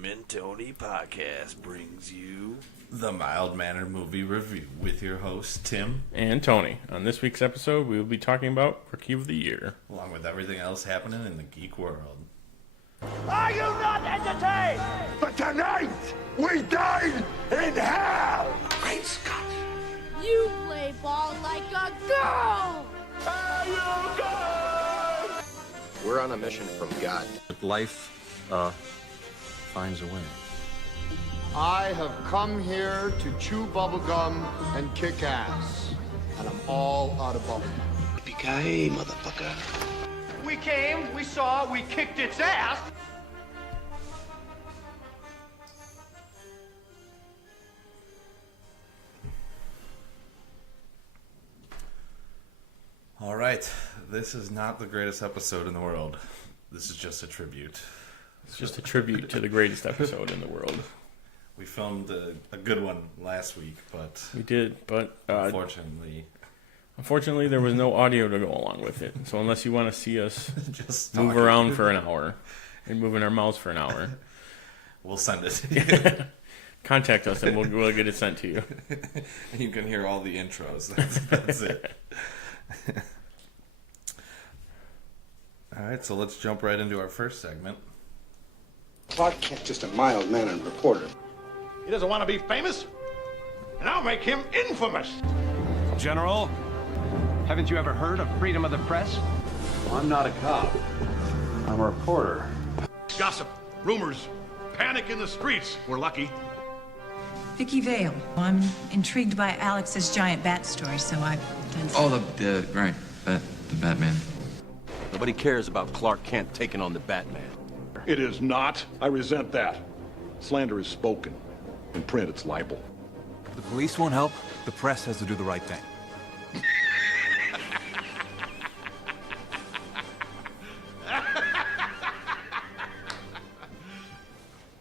Tim and Tony podcast brings you the Mild-Mannered Movie Review with your hosts, Tim and Tony. On this week's episode, we will be talking about Rookie of the Year, along with everything else happening in the geek world. Are you not entertained? But tonight, we dine in hell! Great Scott. You play ball like a girl! Are you good? We're on a mission from God. Life finds a way. I have come here to chew bubblegum and kick ass. And I'm all out of bubblegum. Yippee-ki-yay, motherfucker. We came, we saw, we kicked its ass. All right, this is not the greatest episode in the world. This is just a tribute. It's just a tribute to the greatest episode in the world. We filmed a good one last week, but We did, but unfortunately, there was no audio to go along with it. So unless you want to see us just move talking. around for an hour and moving our mouths for an hour, We'll send it to you. contact us and we'll get it sent to you. And you can hear all the intros. That's it. All right, so let's jump right into our first segment. Clark Kent, just a mild-mannered reporter. He doesn't want to be famous, and I'll make him infamous. General, haven't you ever heard of freedom of the press? I'm not a cop. I'm a reporter. Gossip, rumors, panic in the streets. We're lucky. Vicky Vale. I'm intrigued by Alex's giant bat story, so I've done some... The Batman. Nobody cares about Clark Kent taking on the Batman. It is not. I resent that. Slander is spoken. In print, it's libel. The police won't help. The press has to do the right thing.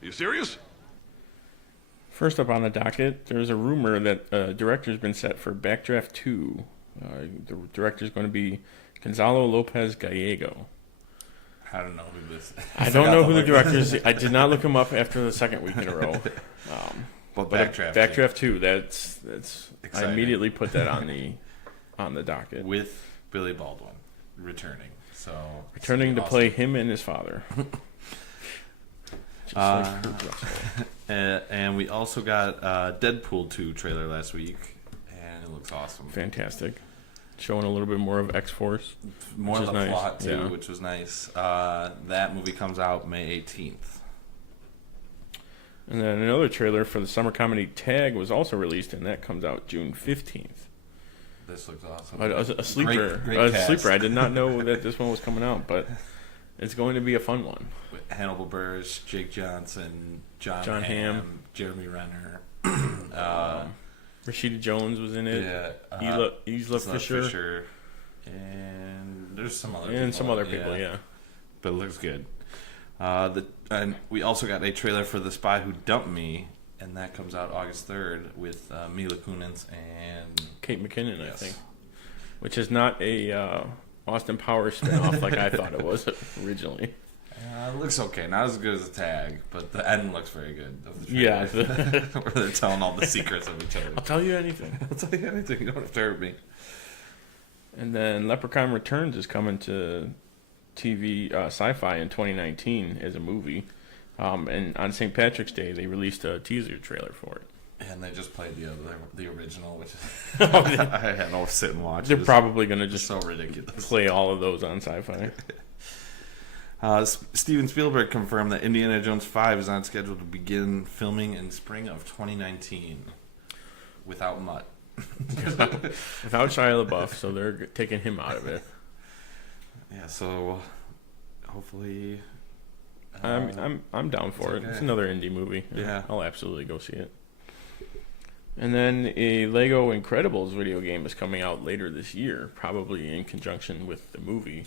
You serious? First up on the docket, there's a rumor that director's been set for Backdraft 2. The director's going to be Gonzalo Lopez Gallego. I don't know who this. I don't know who the director is. I did not look him up after the second week in a row. But But Backdraft. Backdraft 2. That's. I Exciting. immediately put that on the docket. With Billy Baldwin returning. So Returning to awesome. play him and his father. Just like Kurt Russell. And we also got Deadpool 2 trailer last week, and it looks awesome. Fantastic. Showing a little bit more of X-Force. More which of is the nice. plot too, Yeah. which was nice. That movie comes out May 18th. And then another trailer for the summer comedy Tag was also released, and that comes out June 15th. This looks awesome. A sleeper. Great A cast. sleeper. I did not know that this one was coming out, but it's going to be a fun one. With Hannibal Buress, Jake Johnson, John Hamm. Hamm, Jeremy Renner, Rashida Jones was in it. yeah, Isla Fisher. and there's some other And some other people, yeah. But it looks good. And we also got a trailer for The Spy Who Dumped Me, and that comes out August 3rd with Mila Kunis and Kate McKinnon, I Yes. think. Which is not a Austin Powers spinoff like I thought it was originally. It looks okay. Not as good as the Tag, but the end looks very good. Of the Yeah. trailer. Where they're telling all the secrets of each other. I'll tell you anything. I'll tell you anything. You don't have to hurt me. And then Leprechaun Returns is coming to TV Sci-Fi in 2019 as a movie. And on St. Patrick's Day, they released a teaser trailer for it. And they just played the original, which is I had to sit and watch. They're It's probably going to just just so ridiculous. play all of those on Sci-Fi. Steven Spielberg confirmed that Indiana Jones 5 is on schedule to begin filming in spring of 2019 without Mutt. Without Shia LaBeouf, so they're taking him out of it. Yeah, so hopefully I'm down for it. okay. It's another indie movie. Yeah. I'll absolutely go see it. And then a Lego Incredibles video game is coming out later this year, probably in conjunction with the movie.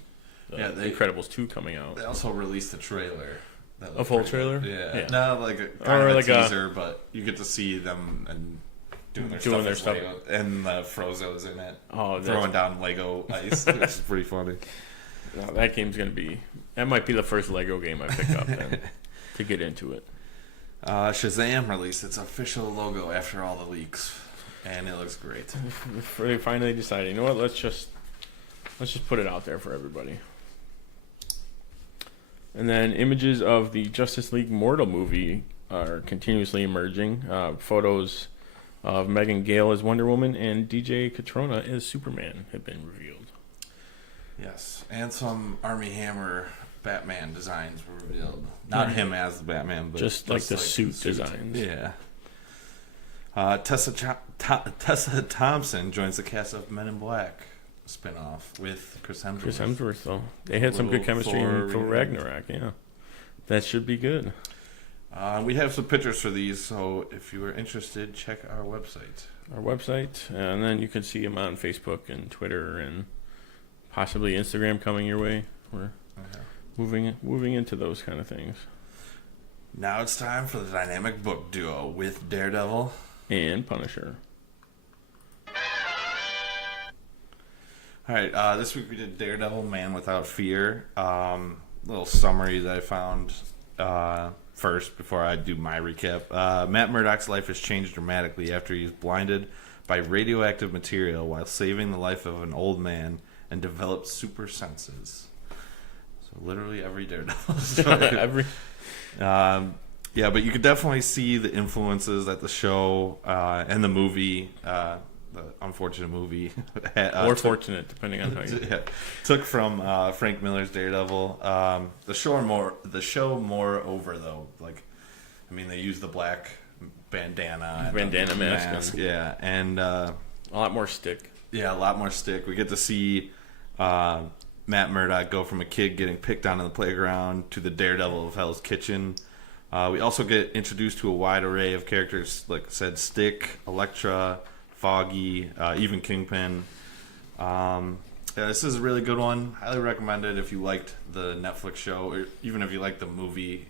Yeah, Incredibles 2 coming out. They also released a trailer. That A looked full pretty trailer? good. Yeah. Yeah. Not like a kind Or of like a a- teaser, but you get to see them and doing their Doing stuff. their as Lego, and Frozo's in it. Oh, that's- throwing down Lego ice, which is pretty funny. No, that game's going to be... That might be the first Lego game I pick up then, to get into it. Shazam released its official logo after all the leaks, and it looks great. They finally decided, you know what? Let's just put it out there for everybody. And then images of the Justice League Mortal movie are continuously emerging. Photos of Megan Gale as Wonder Woman and DJ Katrona as Superman have been revealed. Yes, and some Armie Hammer Batman designs were revealed. Not him as the Batman, but just like the suit designs. Yeah. Tessa Thompson joins the cast of Men in Black spinoff with Chris Hemsworth. Chris Hemsworth, though. They had some good chemistry in Thor Ragnarok, yeah. That should be good. We have some pictures for these, so if you are interested, check our website. And then you can see them on Facebook and Twitter and possibly Instagram coming your way. We're moving into those kind of things. Now it's time for the dynamic book duo with Daredevil and Punisher. All right, this week we did Daredevil, Man Without Fear. Little summary that I found first before I do my recap. Matt Murdock's life has changed dramatically after he's blinded by radioactive material while saving the life of an old man and developed super senses. So literally every Daredevil story. Yeah, but you could definitely see the influences that the show and the movie, the unfortunate movie, or fortunate, depending on how you took from Frank Miller's Daredevil. The show moreover though, like, I mean, they use the black bandana mask, yeah, and a lot more stick. Yeah, a lot more stick. We get to see Matt Murdock go from a kid getting picked on in the playground to the Daredevil of Hell's Kitchen. We also get introduced to a wide array of characters, like I said, Stick, Elektra, Foggy, even Kingpin. This is a really good one. Highly recommend it if you liked the Netflix show, or even if you liked the movie.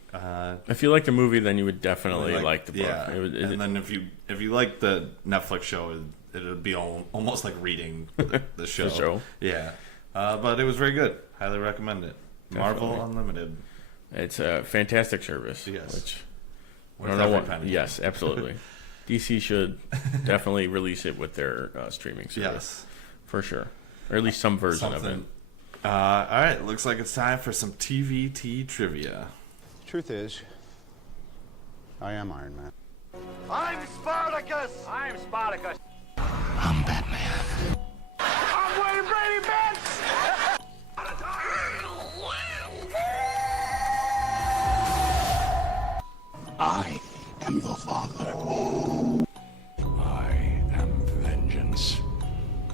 If you like the movie, then you would definitely like the book. Yeah, and then if you like the Netflix show, it would be almost like reading the show. The show. Yeah, but it was very good. Highly recommend it. Definitely. Marvel Unlimited. It's a fantastic service. Yes. Which Worth every penny. Yes, absolutely. DC should definitely release it with their streaming service. Yes. For sure. Or at least some version of it. All right, looks like it's time for some TVT trivia. Truth is, I am Iron Man. I'm Spartacus! I'm Spartacus. I'm Batman. I'm Wayne Brady Betts! I am your father. I am vengeance.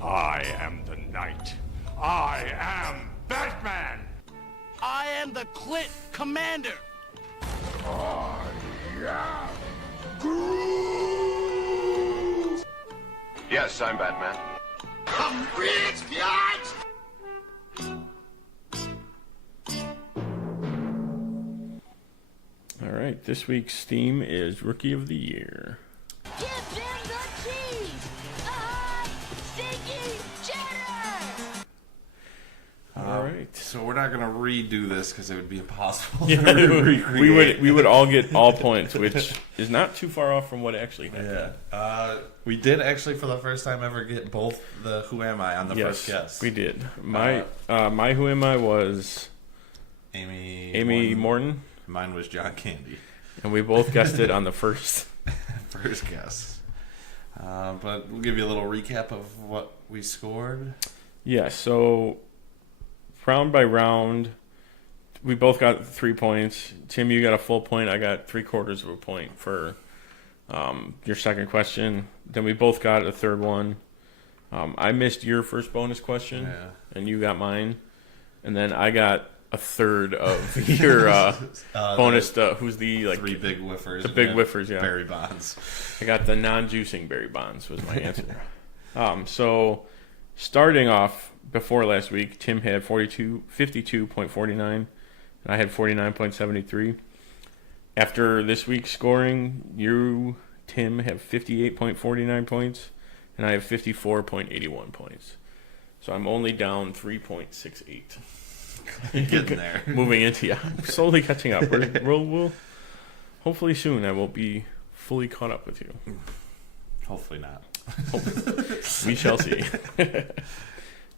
I am the knight. I am Batman! I am the Clit Commander. I am Groot! Yes, I'm Batman. I'm rich, biatch! All right, this week's theme is Rookie of the Year. Give them the cheese! Stinky cheddar! All right, so we're not going to redo this because it would be impossible. Yeah, to recreate. we would all get all points, which is not too far off from what actually happened. Yeah, we did actually for the first time ever get both the Who Am I on the first guess. We did. My Who Am I was Amy Morton. Mine was John Candy, and we both guessed it on the first guess. But we'll give you a little recap of what we scored. Yeah, so round by round, we both got 3 points. Tim, you got a full point. I got 3/4 of a point for your second question. Then we both got a third one. I missed your first bonus question, and you got mine. And then I got a third of your bonus. Who's the three big whiffers? The big whiffers, yeah. Barry Bonds. I got the non-juicing Barry Bonds was my answer. So starting off before last week, Tim had 52.49, and I had 49.73. After this week's scoring, you, Tim, have 58.49 points, and I have 54.81 points. So I'm only down 3.68. Getting there. Moving into, I'm slowly catching up. We'll hopefully soon I will be fully caught up with you. Hopefully not. We shall see.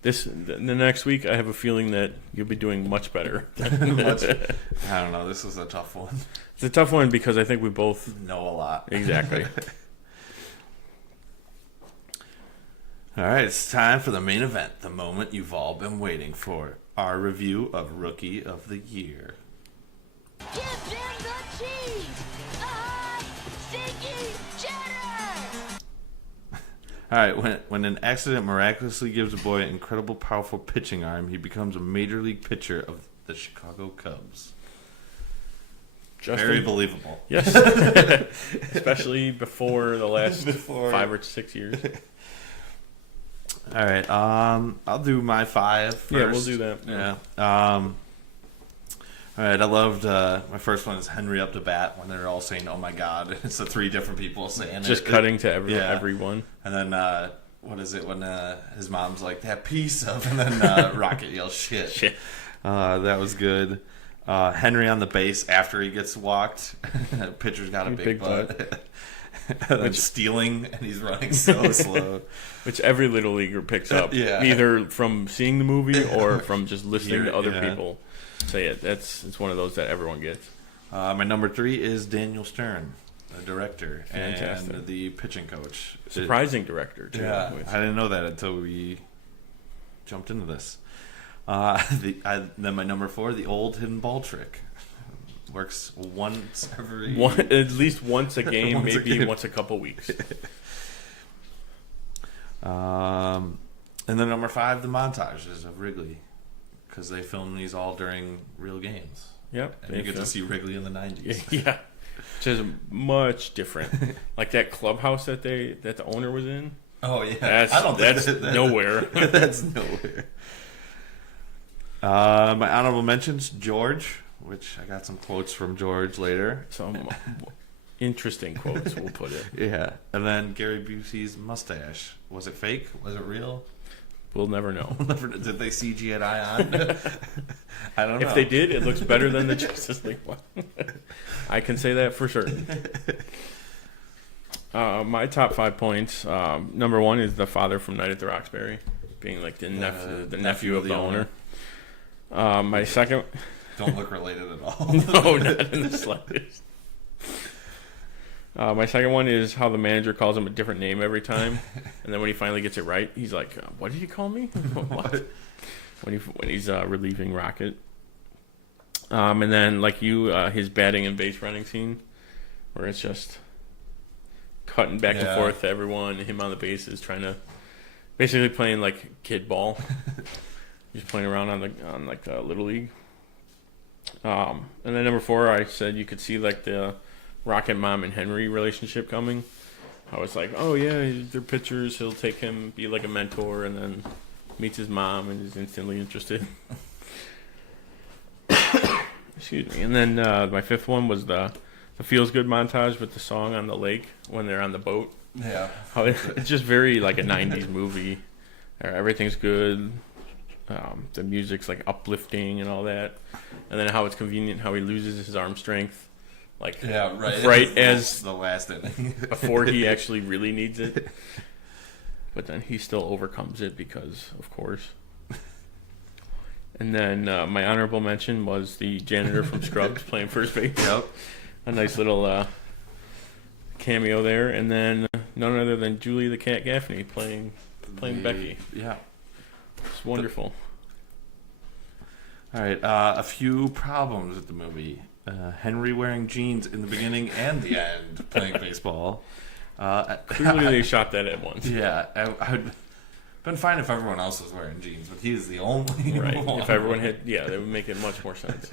The next week, I have a feeling that you'll be doing much better. I don't know. This is a tough one. It's a tough one because I think we both know a lot. Exactly. All right, it's time for the main event, the moment you've all been waiting for. Our review of Rookie of the Year. Give them the cheese! Stinky cheddar! All right, when an accident miraculously gives a boy an incredible, powerful pitching arm, he becomes a major league pitcher of the Chicago Cubs. Very believable. Yes. Especially before the last 5 or 6 years. All right, I'll do my 5 first. Yeah, we'll do that. Yeah. All right, I loved my first one is Henry up to bat when they're all saying, "Oh my God!" It's the 3 different people saying just cutting to everyone. And then what is it when his mom's like that piece of, and then Rocket yells shit. Shit. That was good. Henry on the base after he gets walked. Pitcher's got a big butt. Stealing, and he's running so slow. Which every little leaguer picks up, either from seeing the movie or from just listening to other people say it. It's one of those that everyone gets. My number 3 is Daniel Stern, the director. Fantastic. And the pitching coach. Surprising director, too. Yeah, I didn't know that until we jumped into this. Then my number 4, the old hidden ball trick. Works once every... at least once a game, maybe once a couple weeks. And then number 5, the montages of Wrigley. Because they film these all during real games. Yep. And you get to see Wrigley in the 90s. Yeah. Which is much different. Like that clubhouse that the owner was in. Oh, yeah. That's nowhere. That's nowhere. My honorable mentions, George, which I got some quotes from George later. Some interesting quotes, we'll put it. Yeah. And then Gary Busey's mustache. Was it fake? Was it real? We'll never know. Did they CG it on? I don't know. If they did, it looks better than the Justice League one. I can say that for certain. My top 5 points. Number 1 is the father from Night at the Roxbury, being like the nephew of the owner. My second... Don't look related at all. No, not in the slightest. My second one is how the manager calls him a different name every time, and then when he finally gets it right, he's like, "What did you call me?" What? When he's relieving Rocket. And then like his batting and base running scene, where it's just cutting back and forth to everyone, him on the bases trying to basically playing like kid ball, just playing around on like the little league. And then number 4, I said you could see like the Rocket mom and Henry relationship coming. I was like, oh yeah, they're pitchers. He'll take him, be like a mentor, and then meets his mom and is instantly interested. Excuse me. And then my 5th one was the feels good montage with the song on the lake when they're on the boat. Yeah. How it's just very like a 90s movie. Everything's good. The music's like uplifting and all that, and then how it's convenient how he loses his arm strength, like right as the last inning before he actually really needs it, but then he still overcomes it because of course. And then my honorable mention was the janitor from Scrubs playing first base. Yep, a nice little cameo there, and then none other than Julie the Cat Gaffney playing Becky. Yeah. It's wonderful. All right, a few problems with the movie. Henry wearing jeans in the beginning and the end, playing baseball. Clearly they shot that at once. Yeah, I'd been fine if everyone else was wearing jeans, but he is the only one. If everyone had, that would make it much more sense.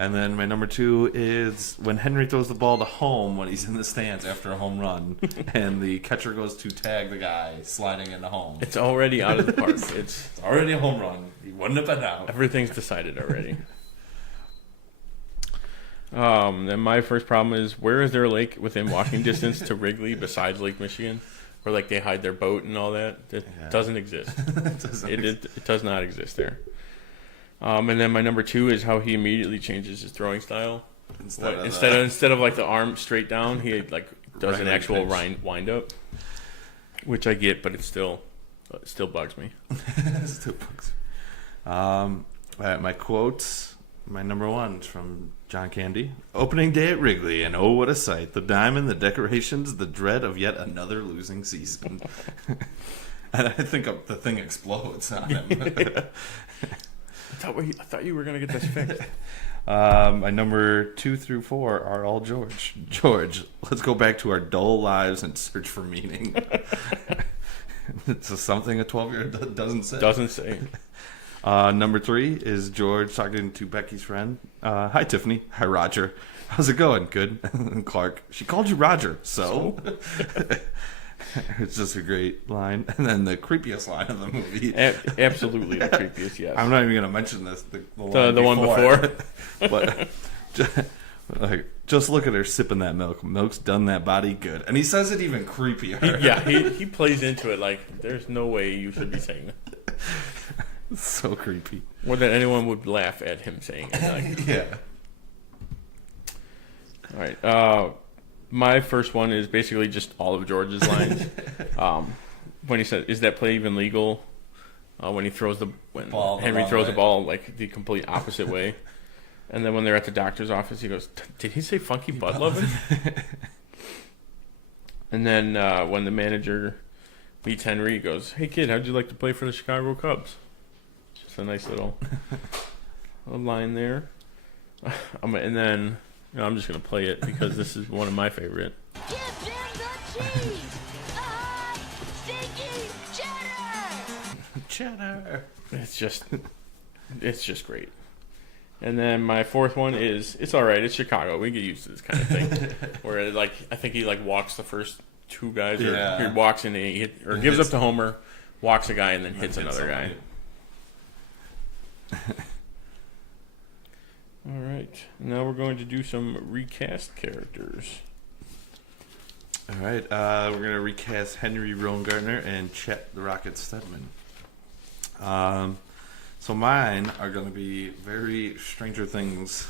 And then my number 2 is when Henry throws the ball to home when he's in the stands after a home run, and the catcher goes to tag the guy sliding into home. It's already out of the park. It's already a home run. He wouldn't have been out. Everything's decided already. Then my first problem is, where is there a lake within walking distance to Wrigley besides Lake Michigan, where like they hide their boat and all that? It doesn't exist. It does not exist there. And then my number 2 is how he immediately changes his throwing style. Instead of like the arm straight down, he like does an actual wind up, which I get, but it still bugs me. It still bugs me. All right, my quotes. My number one's from John Candy. Opening day at Wrigley, and oh, what a sight. The diamond, the decorations, the dread of yet another losing season. And I think the thing explodes on him. Yeah. I thought you were going to get this fixed. My number 2 through 4 are all George. George, let's go back to our dull lives and search for meaning. It's something a 12-year-old doesn't say. Doesn't say. Number 3 is George talking to Becky's friend. Hi, Tiffany. Hi, Roger. How's it going? Good. And Clark, she called you Roger, so? It's just a great line. And then the creepiest line of the movie. Absolutely the creepiest, yes. I'm not even going to mention this. The one before. But just look at her sipping that milk. Milk's done that body good. And he says it even creepier. He plays into it like there's no way you should be saying that. It's so creepy. More than anyone would laugh at him saying it. Like. Yeah. All right. My first one is basically just all of George's lines. When he said, "Is that play even legal?" When Henry throws the ball like the complete opposite way, and then when they're at the doctor's office, he goes, "Did he say funky butt loving?" And then when the manager meets Henry, he goes, "Hey kid, how'd you like to play for the Chicago Cubs?" Just a nice little line there. And then. I'm just going to play it because this is one of my favorite. Give them the cheese! Stinky cheddar! Cheddar! It's just great. And then my fourth one is, it's all right, it's Chicago. We get used to this kind of thing. Where like I think he like walks the first two guys, or he walks in or gives up to Homer, walks a guy, and then hits another guy. All right, now we're going to do some recast characters. All right, we're going to recast Henry Rowan-Gardner and Chet the Rocket Stedman. So mine are going to be very Stranger Things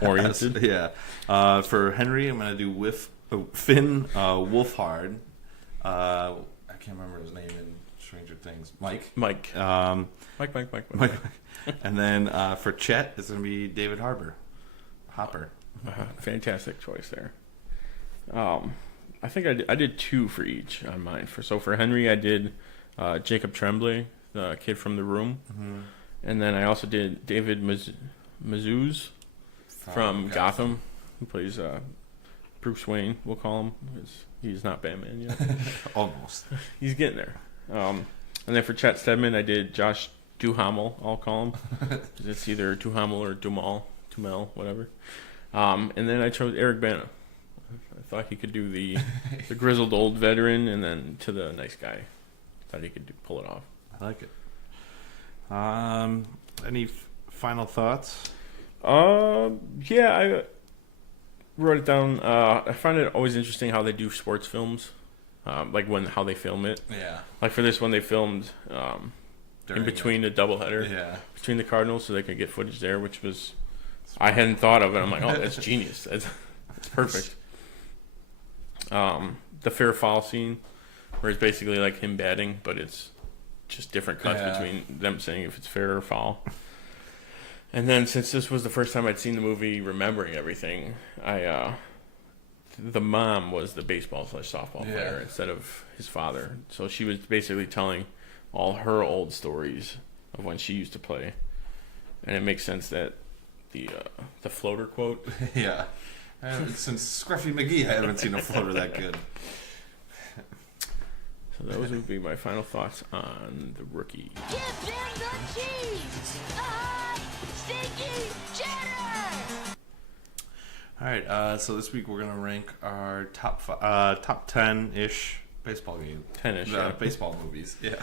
oriented. Yeah. For Henry, I'm going to do Finn Wolfhard. I can't remember his name in Stranger Things. Mike. Mike. And then for Chet, it's going to be David Hopper. Fantastic choice there. I think I did 2 for each on mine. For Henry, I did Jacob Tremblay, the kid from The Room. Mm-hmm. And then I also did David Mazouz from Gotham, who plays Bruce Wayne, we'll call him. He's not Batman yet. Almost. He's getting there. And then for Chet Stedman, I did Josh Duhamel, I'll call him. It's either Duhamel or Dumel, whatever. And then I chose Eric Bana. I thought he could do the grizzled old veteran, and then to the nice guy. Thought he could pull it off. I like it. Any final thoughts? Yeah, I wrote it down. I find it always interesting how they do sports films, like how they film it. Yeah. Like for this one, they filmed in between the doubleheader. Yeah. Between the Cardinals, so they could get footage there, which was I hadn't thought of it. I'm like, oh, that's genius. That's perfect. The fair foul scene, where it's basically like him batting, but it's just different cuts between them saying if it's fair or foul. And then since this was the first time I'd seen the movie, remembering everything, the mom was the baseball/softball player instead of his father. So she was basically telling all her old stories of when she used to play, and it makes sense that the floater quote. Yeah, since Scruffy McGee, I haven't seen a floater that good. So those would be my final thoughts on The Rookie. Give them the cheese! Stinky cheddar! All right, so this week we're gonna rank our top 10-ish baseball games. 10-ish, baseball movies. Yeah.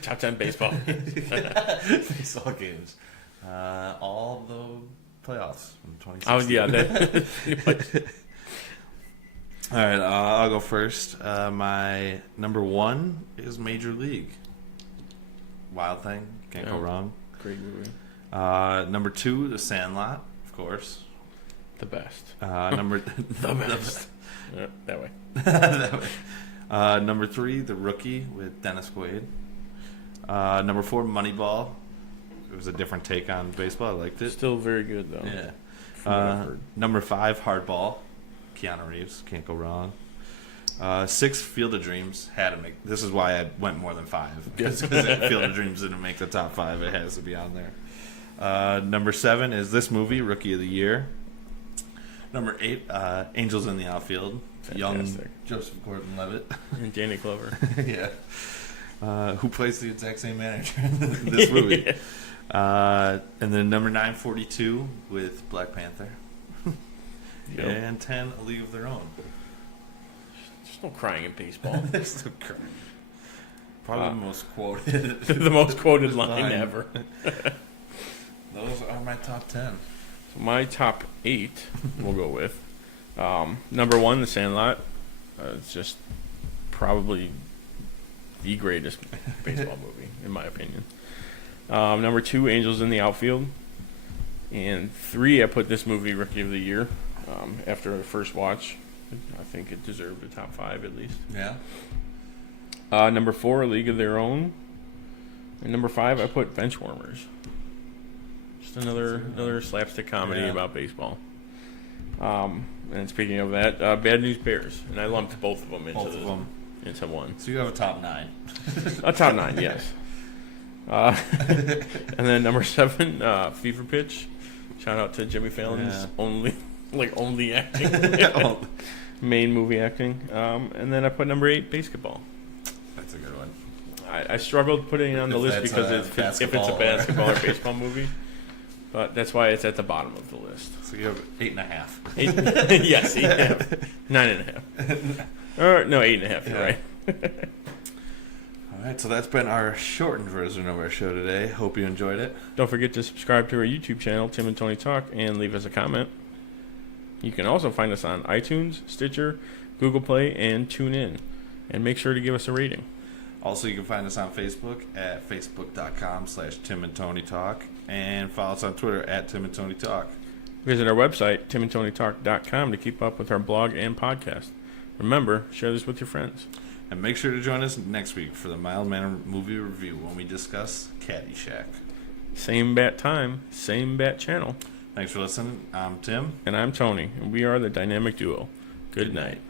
Top 10 baseball games. Baseball games. All the playoffs in 2016. Oh yeah. All right, I'll go first. My number 1 is Major League. Wild Thing, can't go wrong. Great movie. Number 2, The Sandlot, of course. The best. Number The best. That way. That way. Number 3, The Rookie with Dennis Quaid. Number 4, Moneyball. It was a different take on baseball. I liked it. Still very good though. Yeah. Number 5, Hardball. Keanu Reeves. Can't go wrong. 6, Field of Dreams. Had to make. This is why I went more than 5 because Field of Dreams didn't make the top 5. It has to be on there. Number 7 is this movie, Rookie of the Year. Number 8, Angels in the Outfield. Fantastic. Young Joseph Gordon-Levitt. And Danny Glover. Yeah. Who plays the exact same manager in this movie. And then number 9, 42 with Black Panther. Yep. And 10, A League of Their Own. There's no crying in baseball. There's no crying. Probably the most quoted. The most quoted line ever. Those are my top 10. So my top 8, we'll go with. Number 1, The Sandlot. It's just probably the greatest baseball movie, in my opinion. Number 2, Angels in the Outfield. And 3, I put this movie Rookie of the Year. After the first watch, I think it deserved a top 5 at least. Yeah. Number 4, A League of Their Own. And number 5, I put Benchwarmers. Just another slapstick comedy about baseball. And speaking of that, Bad News Bears, and I lumped both of them into one. So you have a top 9. A top 9, yes. And then number 7, Fever Pitch. Shout out to Jimmy Fallon's only acting, main movie acting. And then I put number 8, Basketball. That's a good one. I struggled putting it on the list because if it's a basketball or baseball movie. But that's why it's at the bottom of the list. So you have 8.5. Yes, 8.5. 9.5. Or no, 8.5. You're right. All right, so that's been our shortened version of our show today. Hope you enjoyed it. Don't forget to subscribe to our YouTube channel, Tim and Tony Talk, and leave us a comment. You can also find us on iTunes, Stitcher, Google Play, and TuneIn. And make sure to give us a rating. Also, you can find us on Facebook at facebook.com/Tim and Tony Talk, and follow us on Twitter at Tim and Tony Talk. Visit our website, timandtonytalk.com, to keep up with our blog and podcast. Remember, share this with your friends. And make sure to join us next week for the Mild Manner movie review when we discuss Caddyshack. Same bat time, same bat channel. Thanks for listening. I'm Tim. And I'm Tony, and we are the Dynamic Duo. Good night.